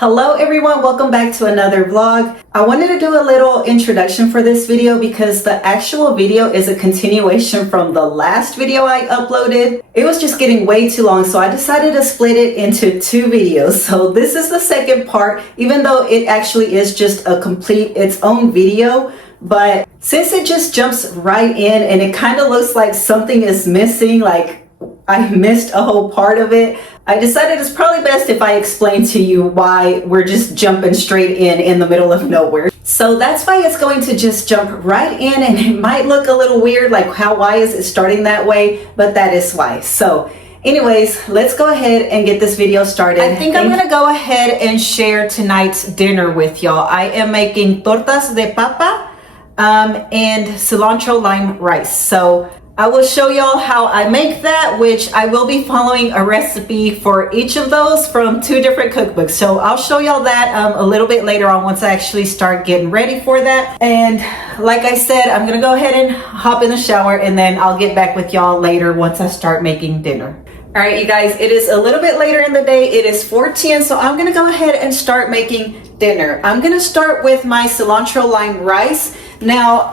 Hello everyone, welcome back to another vlog. I wanted to do a little introduction for this video because the actual video is a continuation from the last video I uploaded. It was just getting way too long, so I decided to split it into two videos. So this is the second part, even though it actually is just a complete its own video. But since it just jumps right in and it kind of looks like something is missing, like I missed a whole part of it, I decided it's probably best if I explain to you why we're just jumping straight in the middle of nowhere. So that's why it's going to just jump right in, and it might look a little weird, like why is it starting that way? But that is why. So anyways, let's go ahead and get this video started. I think I'm gonna go ahead and share tonight's dinner with y'all. I am making tortas de papa and cilantro lime rice. So I will show y'all how I make that, which I will be following a recipe for each of those from two different cookbooks. So I'll show y'all that a little bit later on once I actually start getting ready for that. And like I said, I'm gonna go ahead and hop in the shower and then I'll get back with y'all later once I start making dinner. All right, you guys, it is a little bit later in the day. It is 4:10, so I'm gonna go ahead and start making dinner. I'm gonna start with my cilantro lime rice. Now,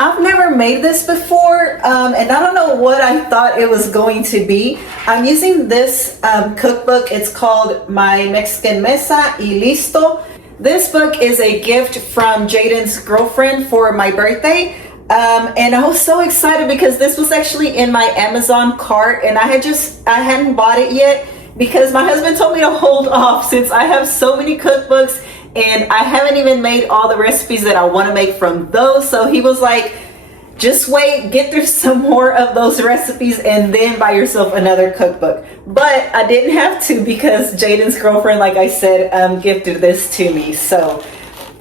I've never made this before, and I don't know what I thought it was going to be. I'm using this cookbook. It's called My Mexican Mesa y Listo. This book is a gift from Jaden's girlfriend for my birthday. And I was so excited because this was actually in my Amazon cart, and I hadn't bought it yet because my husband told me to hold off since I have so many cookbooks and I haven't even made all the recipes that I want to make from those. So he was like, just wait, get through some more of those recipes and then buy yourself another cookbook. But I didn't have to because Jaden's girlfriend, like I said, gifted this to me. So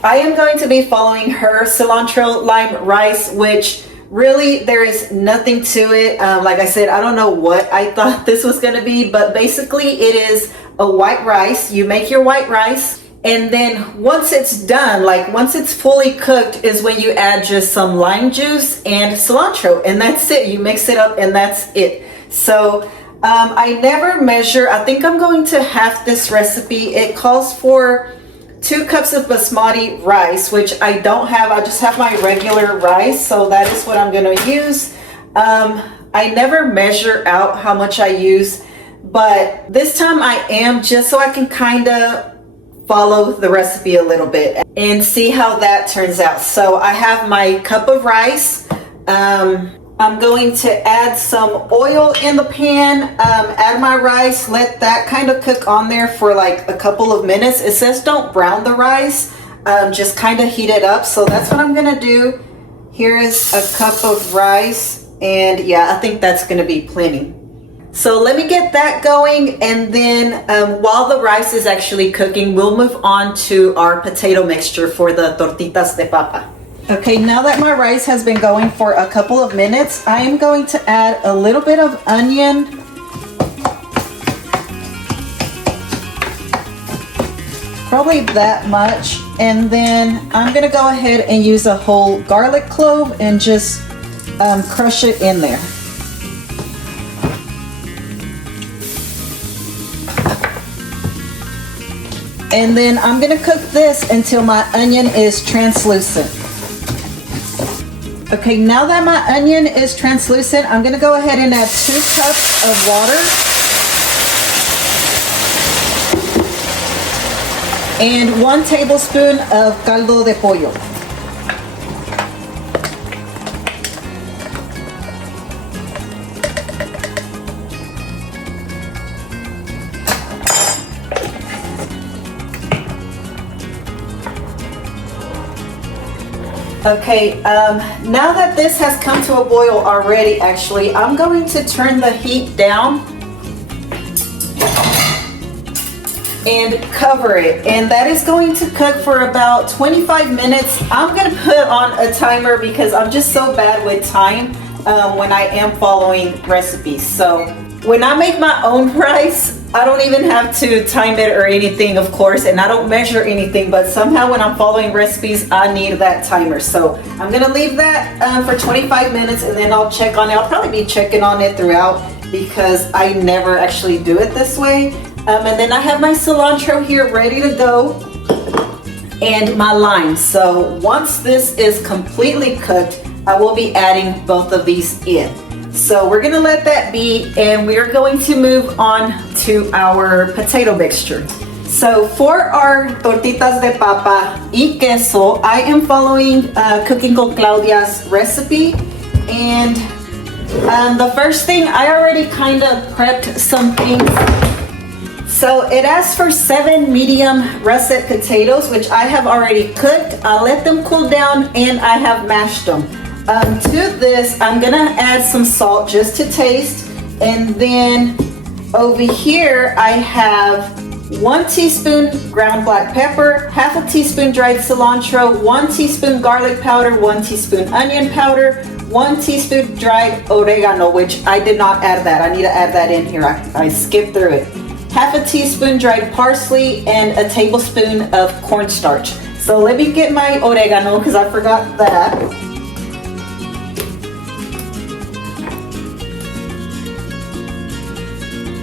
I am going to be following her cilantro lime rice, which really there is nothing to it. Like I said, I don't know what I thought this was going to be, but basically it is a white rice. You make your white rice, and then once it's done, like once it's fully cooked is when you add just some lime juice and cilantro, and that's it. You mix it up and that's it. So I never measure. I think I'm going to half this recipe. It calls for 2 cups of basmati rice, which I don't have. I just have my regular rice, so that is what I'm going to use. I never measure out how much I use, but this time I am, just so I can kind of follow the recipe a little bit and see how that turns out. So I have my cup of rice. I'm going to add some oil in the pan, add my rice, let that kind of cook on there for like a couple of minutes. It says don't brown the rice, just kind of heat it up. So that's what I'm gonna do. Here is a cup of rice, and yeah, I think that's gonna be plenty. So let me get that going, and then while the rice is actually cooking, we'll move on to our potato mixture for the tortitas de papa. Okay, now that my rice has been going for a couple of minutes, I am going to add a little bit of onion, probably that much, and then I'm gonna go ahead and use a whole garlic clove and just crush it in there. And then I'm gonna cook this until my onion is translucent. Okay, now that my onion is translucent, I'm gonna go ahead and add 2 cups of water and 1 tablespoon of caldo de pollo. Okay, now that this has come to a boil already, actually, I'm going to turn the heat down and cover it. And that is going to cook for about 25 minutes. I'm going to put on a timer because I'm just so bad with time when I am following recipes. So when I make my own rice, I don't even have to time it or anything, of course, and I don't measure anything, but somehow when I'm following recipes, I need that timer. So I'm gonna leave that for 25 minutes and then I'll check on it. I'll probably be checking on it throughout because I never actually do it this way. And then I have my cilantro here ready to go, and my lime. So once this is completely cooked, I will be adding both of these in. So we're gonna let that be, and we're going to move on to our potato mixture. So for our tortitas de papa y queso, I am following Cooking con Claudia's recipe. And the first thing, I already kind of prepped some things. So it asks for 7 medium russet potatoes, which I have already cooked. I let them cool down and I have mashed them. To this, I'm gonna add some salt just to taste. And then over here, I have 1 teaspoon ground black pepper, half a teaspoon dried cilantro, 1 teaspoon garlic powder, 1 teaspoon onion powder, 1 teaspoon dried oregano, which I did not add that. I need to add that in here. I skipped through it. Half a teaspoon dried parsley and a tablespoon of cornstarch. So let me get my oregano because I forgot that.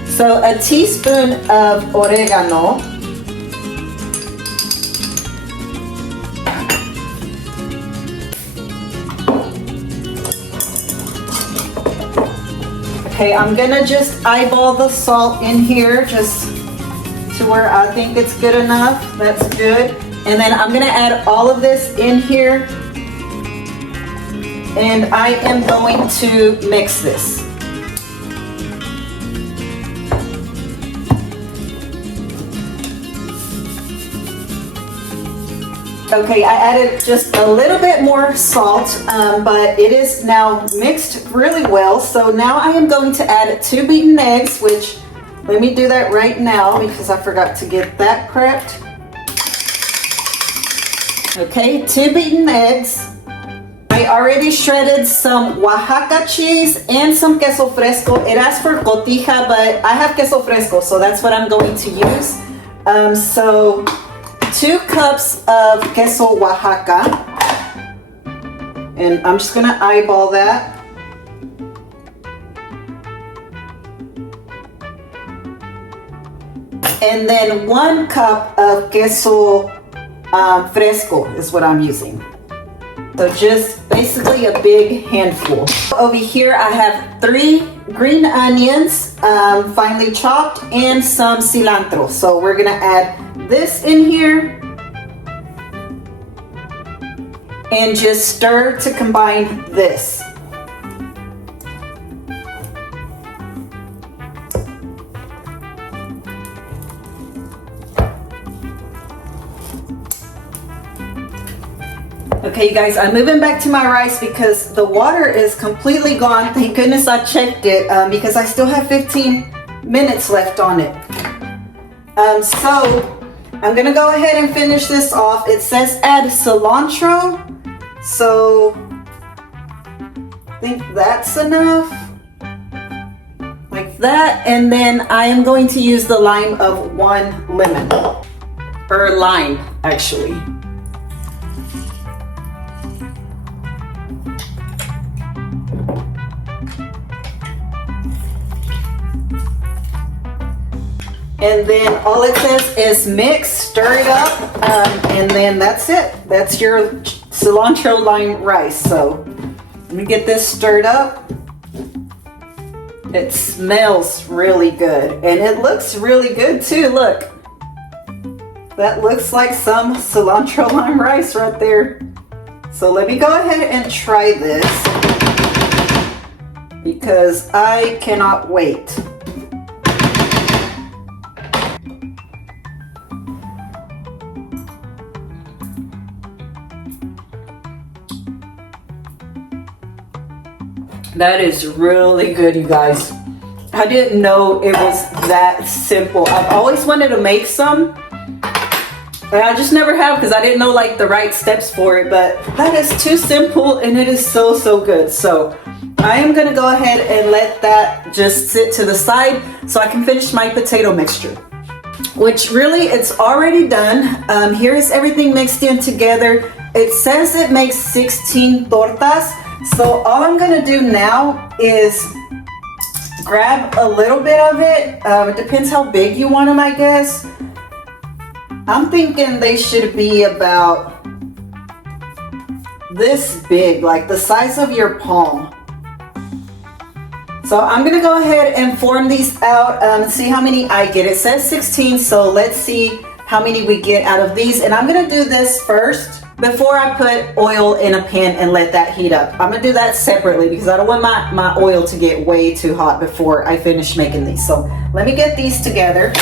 So a teaspoon of oregano. Okay, I'm gonna just eyeball the salt in here just to where I think it's good enough. That's good. And then I'm gonna add all of this in here. And I am going to mix this. Okay, I added just a little bit more salt, but it is now mixed really well. So now I am going to add 2 beaten eggs, which let me do that right now because I forgot to get that prepped. Okay, 2 beaten eggs. I already shredded some Oaxaca cheese and some queso fresco. It asks for cotija, but I have queso fresco, so that's what I'm going to use. So 2 cups of queso Oaxaca, and I'm just gonna eyeball that. And then 1 cup of queso fresco is what I'm using. So just basically a big handful. Over here I have 3 green onions, finely chopped, and some cilantro. So we're gonna add this in here and just stir to combine this. Okay, you guys, I'm moving back to my rice because the water is completely gone. Thank goodness I checked it because I still have 15 minutes left on it. So I'm gonna go ahead and finish this off. It says add cilantro, so I think that's enough. Like that, and then I am going to use the lime of 1 lemon, or lime actually. And then all it says is mix, stir it up, and then that's it. That's your cilantro lime rice. So let me get this stirred up. It smells really good, and it looks really good too. Look, that looks like some cilantro lime rice right there. So let me go ahead and try this because I cannot wait. That is really good, you guys. I didn't know it was that simple. I've always wanted to make some, and I just never have because I didn't know like the right steps for it, but that is too simple and it is so, so good. So I am gonna go ahead and let that just sit to the side so I can finish my potato mixture, which really it's already done. Here is everything mixed in together. It says it makes 16 tortas. So all I'm gonna do now is just grab a little bit of it. It depends how big you want them, I guess. I'm thinking they should be about this big, like the size of your palm. So I'm gonna go ahead and form these out and see how many I get. It says 16, so let's see how many we get out of these. And I'm gonna do this first before I put oil in a pan and let that heat up. I'm gonna do that separately because I don't want my oil to get way too hot before I finish making these. So let me get these together.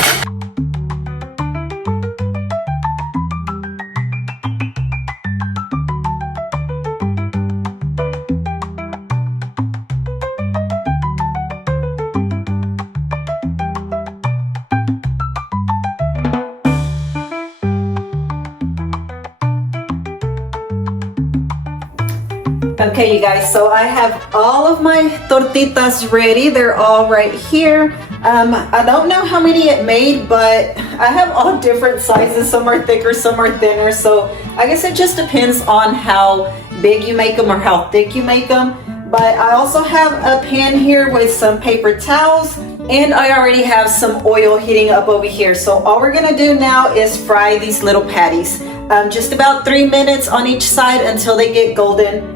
Okay, you guys, so I have all of my tortitas ready. They're all right here. I don't know how many it made, but I have all different sizes. Some are thicker, some are thinner. So I guess it just depends on how big you make them or how thick you make them. But I also have a pan here with some paper towels, and I already have some oil heating up over here. So all we're gonna do now is fry these little patties. Just about 3 minutes on each side until they get golden.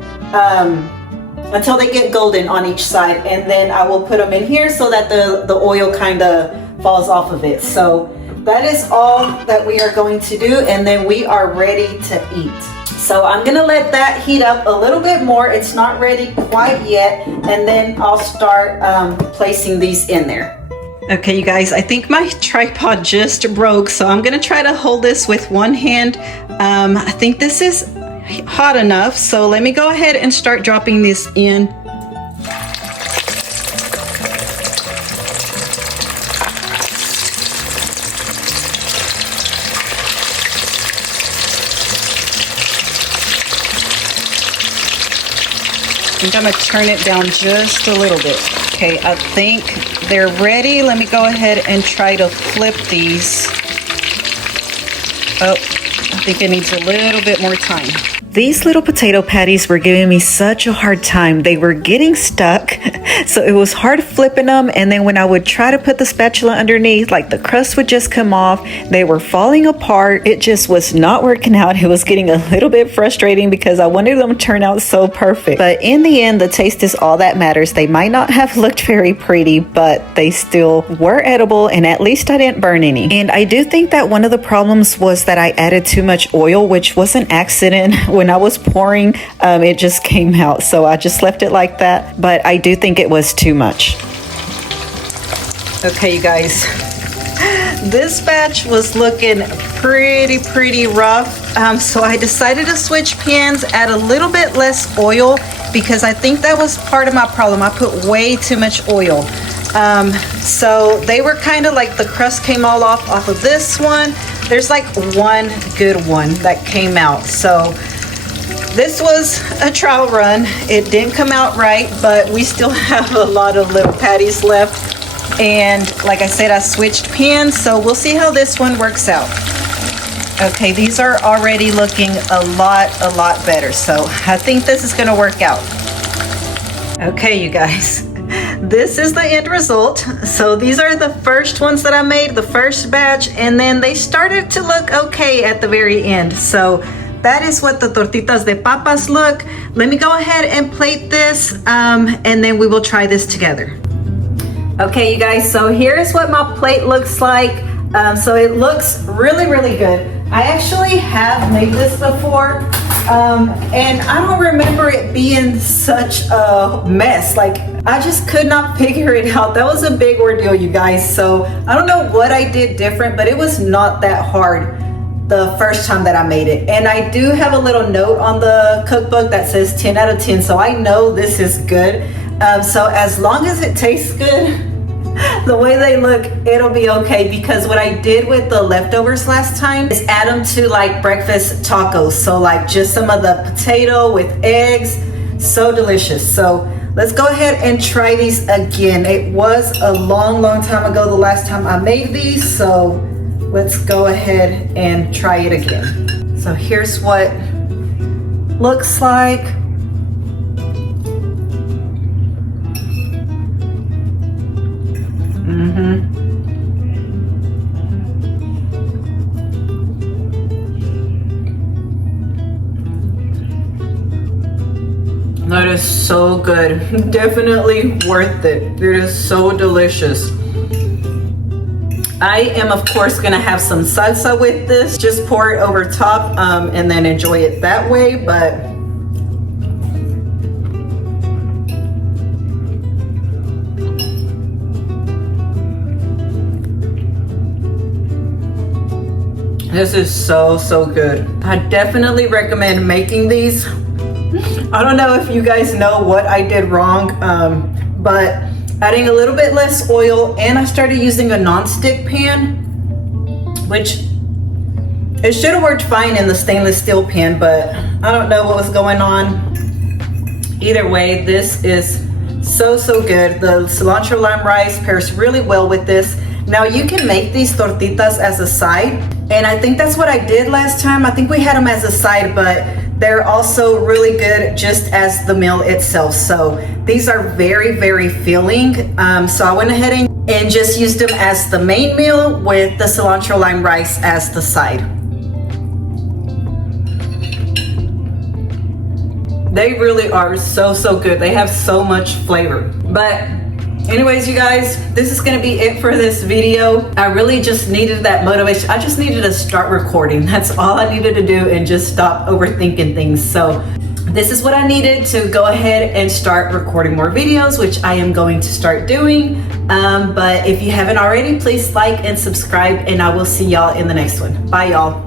On each side, and then I will put them in here so that the oil kind of falls off of it. So that is all that we are going to do, and then we are ready to eat. So I'm gonna let that heat up a little bit more. It's not ready quite yet, and then I'll start placing these in there. Okay, you guys, I think my tripod just broke, so I'm gonna try to hold this with one hand. I think this is hot enough, so let me go ahead and start dropping this in. I think I'm gonna turn it down just a little bit. Okay, I think they're ready. Let me go ahead and try to flip these. Oh, I think it needs a little bit more time. These little potato patties were giving me such a hard time. They were getting stuck, so it was hard flipping them. And then when I would try to put the spatula underneath, like the crust would just come off. They were falling apart. It just was not working out. It was getting a little bit frustrating because I wanted them to turn out so perfect. But in the end, the taste is all that matters. They might not have looked very pretty, but they still were edible, and at least I didn't burn any. And I do think that one of the problems was that I added too much oil, which was an accident. When I was pouring, it just came out, so I just left it like that, but I do think it was too much. Okay, you guys, this batch was looking pretty rough, so I decided to switch pans, add a little bit less oil, because I think that was part of my problem. I put way too much oil. So they were kind of like the crust came all off of this one. There's like one good one that came out, so this was a trial run. It didn't come out right, but we still have a lot of little patties left. And like I said, I switched pans, so we'll see how this one works out. Okay, these are already looking a lot better, so I think this is gonna work out. Okay, you guys, this is the end result. So these are the first ones that I made, the first batch, and then they started to look okay at the very end. So that is what the tortitas de papas look. Let me go ahead and plate this, and then we will try this together. Okay, you guys, so here's what my plate looks like. So it looks really good. I actually have made this before, and I don't remember it being such a mess. Like, I just could not figure it out. That was a big ordeal, you guys. So I don't know what I did different, but it was not that hard the first time that I made it. And I do have a little note on the cookbook that says 10 out of 10, so I know this is good. So as long as it tastes good, the way they look, it'll be okay, because what I did with the leftovers last time is add them to like breakfast tacos. So like just some of the potato with eggs, so delicious. So let's go ahead and try these again. It was a long time ago the last time I made these, so let's go ahead and try it again. So here's what looks like. That is so good. Definitely worth it. It is so delicious. I am of course gonna have some salsa with this. Just pour it over top and then enjoy it that way. But this is so good. I definitely recommend making these. I don't know if you guys know what I did wrong, but adding a little bit less oil, and I started using a non-stick pan, which it should have worked fine in the stainless steel pan, but I don't know what was going on. Either way, this is so good. The cilantro lime rice pairs really well with this. Now you can make these tortitas as a side, and I think that's what I did last time. I think we had them as a side, but they're also really good just as the meal itself. So these are very filling. So I went ahead and just used them as the main meal with the cilantro lime rice as the side. They really are so good. They have so much flavor. But anyways, you guys, this is gonna be it for this video. I really just needed that motivation. I just needed to start recording. That's all I needed to do, and just stop overthinking things. So this is what I needed to go ahead and start recording more videos, which I am going to start doing. But if you haven't already, please like and subscribe, and I will see y'all in the next one. Bye, y'all.